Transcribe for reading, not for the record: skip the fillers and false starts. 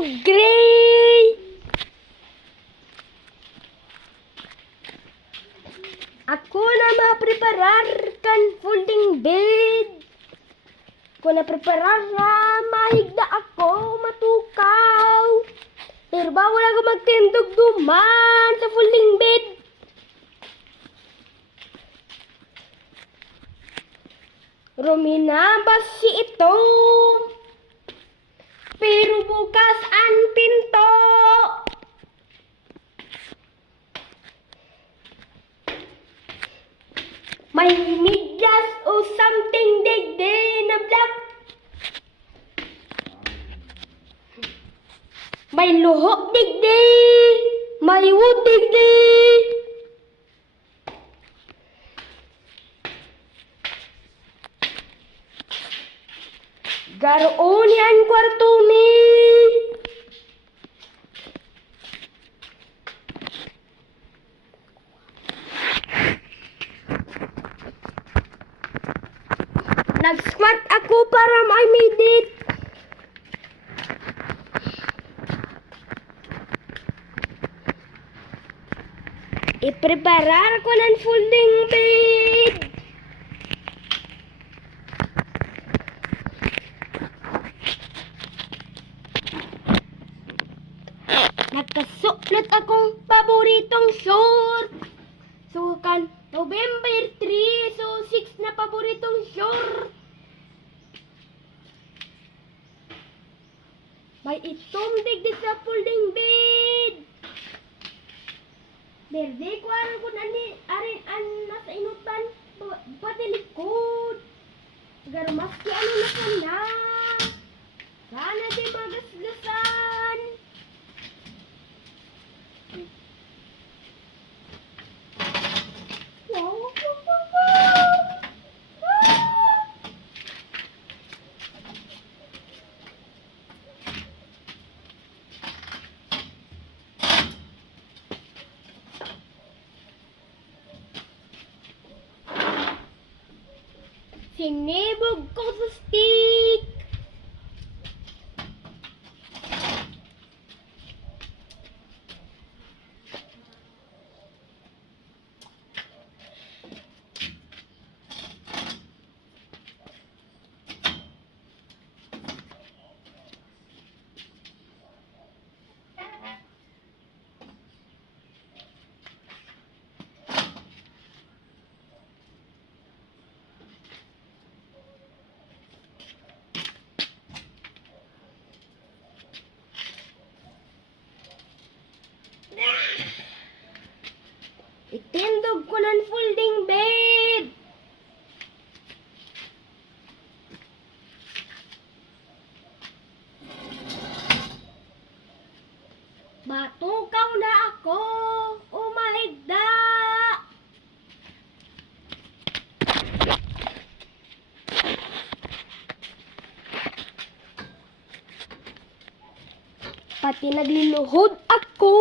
gray. Ako na mapreparar kan folding bed. Ako na preparar na mahigda ako matukaw. Pero bawal ako magtindog duman sa folding bed. Ruminabas si ito. Pero bukas ang pinto. May medyas o something digdi na black. May luhok digdi. May wood digdi. Garoon yan kwarto mi. Nag-squat ako para may medit. I-preparar ko ng folding bed. Nagkasuklot akong paboritong short. So, November 3, so 6 na paboritong short. May itong digdig sa folding bed. Berde ko aron ko arin an nasa inutan pati likod. Garo maski ano na kana. Sana di magasgasan. Sinibog ko sa stick. Itindog ko ng folding bed. Matukaw na ako. Umahigda. Pati nagliluhod ako.